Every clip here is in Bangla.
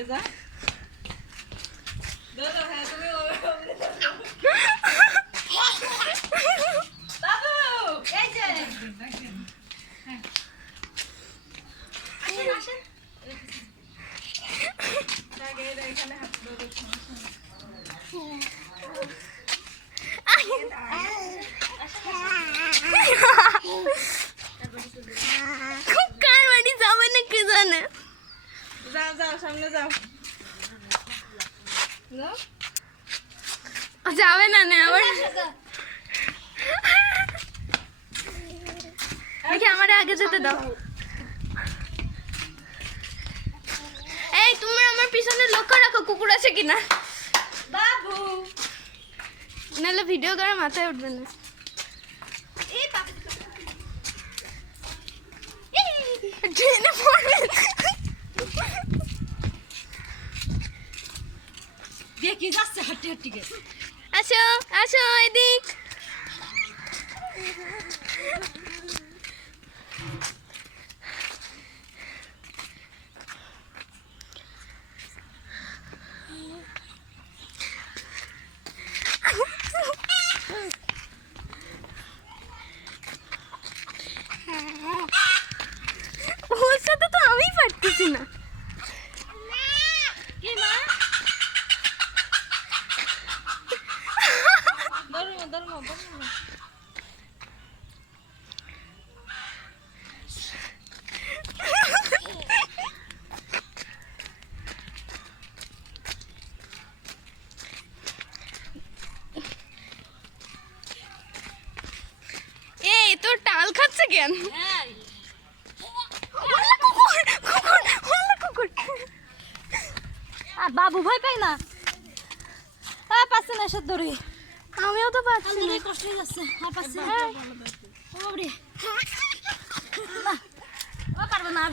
আগে যা দাদা হ্যাঁ তুমি বাবু এই যে আসেন আসেন লাগে এখানে হাত ধরে কার বাড়ি যাবে না কে জানে। যাও যাও সামনে যাও যাবে না না আবার দেখি আমার আগে যেতে দাও। এই তুমি আমার পিছনে লক্ষ্য রাখো কুকুর আছে কিনা বাবু নাহলে ভিডিও করে মাথায় উঠবে না। এই বাবু ট্রেনে পড়বে দেখি যাচ্ছে হাঁটি হাঁটি গে আসো আসো এদিক ওর সাথে তো আমি পারতেছি না। কি মা ধরো ধরো ধরো এই তোর টাল খাচ্ছে কেন? হ্যাঁ ওলা কুকুর কুকুর ওলা কুকুর। আর বাবু ভয় পায় না পাচ্ছে না এসে ধরে আমিও তো পাচ্ছি না। কষ্ট হয়ে যাচ্ছে আর পাচ্ছে না ও বাবরে না ও পারবে না আর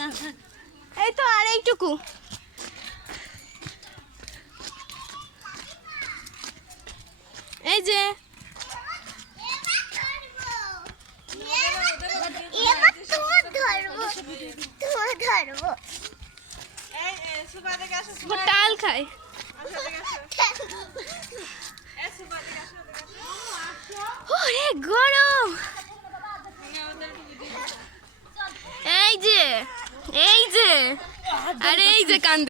না এই তো আর এইটুকু। এই যে ও টাল খায়। ওরে গরম। এই যে আরে এই যে কান্দ